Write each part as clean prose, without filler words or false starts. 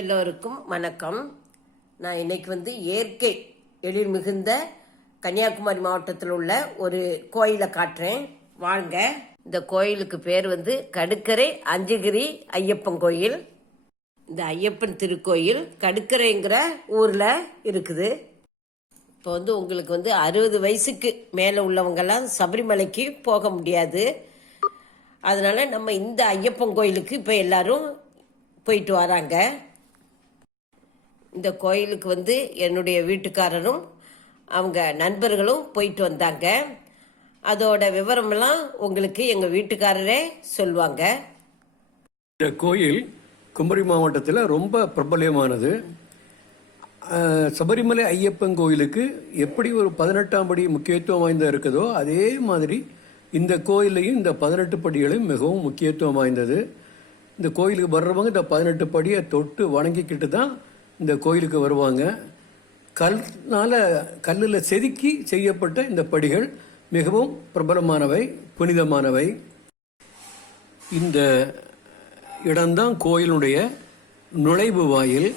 எல்லோருக்கும் வணக்கம். நான் இன்னைக்கு இயற்கை எழில் மிகுந்த கன்னியாகுமரி மாவட்டத்தில் உள்ள ஒரு கோயிலை காட்டுறேன். வாங்க. இந்த கோயிலுக்கு பேர் கடுக்கரை அஞ்சுகிரி ஐயப்பன் கோயில். இந்த ஐயப்பன் திருக்கோயில் கடுக்கரைங்கிற ஊரில் இருக்குது. இப்போ உங்களுக்கு 60 வயசுக்கு மேலே உள்ளவங்கெல்லாம் சபரிமலைக்கு போக முடியாது. அதனால நம்ம இந்த ஐயப்பன் கோயிலுக்கு இப்போ எல்லாரும் போயிட்டு வராங்க. இந்த கோயிலுக்கு என்னுடைய வீட்டுக்காரரும் அவங்க நண்பர்களும் போயிட்டு வந்தாங்க. அதோட விவரமெல்லாம் உங்களுக்கு எங்கள் வீட்டுக்காரரே சொல்லுவாங்க. இந்த கோயில் குமரி மாவட்டத்தில் ரொம்ப பிரபலமானது. சபரிமலை ஐயப்பன் கோயிலுக்கு எப்படி ஒரு 18ஆம் படி முக்கியத்துவம் வாய்ந்த இருக்குதோ அதே மாதிரி இந்த கோயிலையும் இந்த 18 படிகளும் மிகவும் முக்கியத்துவம் வாய்ந்தது. இந்த கோயிலுக்கு வர்றவங்க இந்த 18 படியை தொட்டு வணங்கிக்கிட்டு தான் இந்த கோயிலுக்கு வருவாங்க. கல்லில் செதுக்கி செய்யப்பட்ட இந்த படிகள் மிகவும் பிரபலமானவை, புனிதமானவை. இந்த இடம்தான் கோயிலுடைய நுழைவு வாயில்.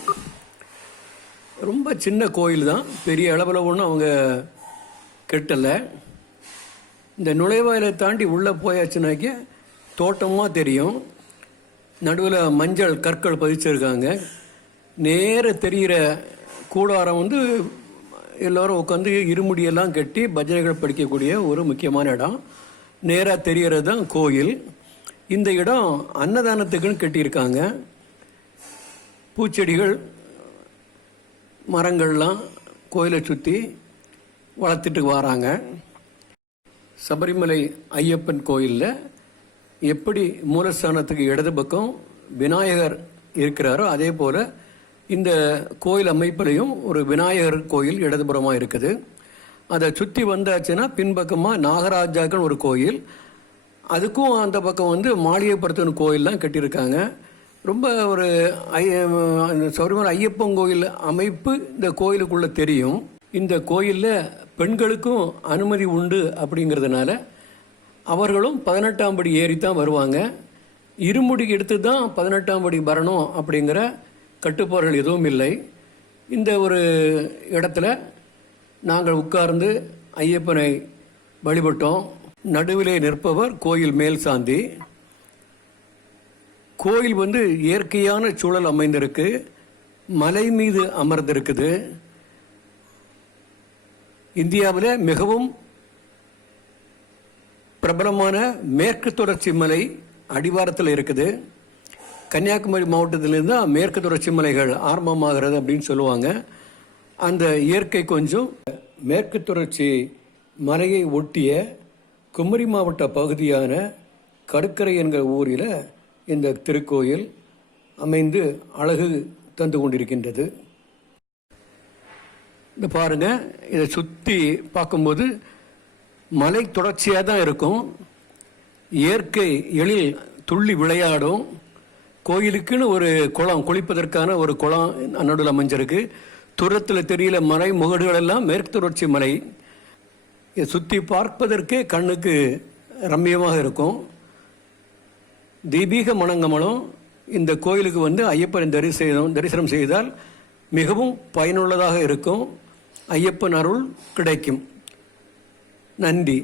ரொம்ப சின்ன கோயில் தான், பெரிய அளவில் ஒன்றும் அவங்க கெட்டலை. இந்த நுழைவாயிலை தாண்டி உள்ளே போயாச்சுனாக்க தோட்டமாக தெரியும். நடுவில் மஞ்சள் கற்கள் பதிச்சிருக்காங்க. நேர தெரிகிற கூடாரம் எல்லோரும் உட்காந்து இருமுடியெல்லாம் கட்டி பஜனைகள் படிக்கக்கூடிய ஒரு முக்கியமான இடம். நேராக தெரிகிறது தான் கோயில். இந்த இடம் அன்னதானத்துக்குன்னு கட்டியிருக்காங்க. பூச்செடிகள் மரங்கள்லாம் கோயிலை சுற்றி வளர்த்துட்டு வராங்க. சபரிமலை ஐயப்பன் கோயிலில் எப்படி மூலஸ்தானத்துக்கு இடது பக்கம் விநாயகர் இருக்கிறாரோ அதே போல் இந்த கோயில் அமைப்பிலையும் ஒரு விநாயகர் கோயில் இடதுபுறமாக இருக்குது. அதை சுற்றி வந்தாச்சுன்னா பின்பக்கமாக நாகராஜாக்கள் ஒரு கோயில், அதுக்கும் அந்த பக்கம் மாளிகைப்புறத்தின் கோயிலெலாம் கட்டியிருக்காங்க. ரொம்ப ஒரு சபரிமலை ஐயப்பன் கோயில் அமைப்பு இந்த கோயிலுக்குள்ளே தெரியும். இந்த கோயிலில் பெண்களுக்கும் அனுமதி உண்டு அப்படிங்கிறதுனால அவர்களும் 18ஆம் படி ஏறித்தான் வருவாங்க. இருமுடி எடுத்து தான் 18ஆம் படி வரணும் அப்படிங்கிற கட்டுப்பாடுகள் எதுவும் இல்லை. இந்த ஒரு இடத்துல நாங்கள் உட்கார்ந்து ஐயப்பனை வழிபட்டோம். நடுவிலே நிற்பவர் கோயில் மேல் சாந்தி. கோயில் இயற்கையான சூழல் அமைந்திருக்கு, மலை மீது அமர்ந்திருக்குது. இந்தியாவில் மிகவும் பிரபலமான மேற்கு தொடர்ச்சி மலை அடிவாரத்தில் இருக்குது. கன்னியாகுமரி மாவட்டத்திலிருந்து தான் மேற்கு தொடர்ச்சி மலைகள் ஆரம்பமாகிறது அப்படின்னு சொல்லுவாங்க. அந்த இயற்கை கொஞ்சம் மேற்கு தொடர்ச்சி மலையை ஒட்டிய குமரி மாவட்ட பகுதியான கடுக்கரை என்கிற ஊரில் இந்த திருக்கோயில் அமைந்து அழகு தந்து கொண்டிருக்கின்றது. இந்த பாருங்க, இதை சுற்றி பார்க்கும்போது மலை தொடர்ச்சியாக தான் இருக்கும். இயற்கை எழில் துள்ளி விளையாடும். கோயிலுக்குன்னு ஒரு குளம், குளிப்பதற்கான ஒரு குளம் நடுவில் அமைஞ்சிருக்கு. தூரத்தில் தெரியல மலை முகடுகள் எல்லாம் மேற்கு தொடர்ச்சி மலை. இதை சுற்றி பார்ப்பதற்கே கண்ணுக்கு ரம்மியமாக இருக்கும். தெய்வீக மணங்கமலம் இந்த கோயிலுக்கு ஐயப்பன் தரிசனம் செய்தால் மிகவும் பயனுள்ளதாக இருக்கும். ஐயப்பன் அருள் கிடைக்கும். நன்றி.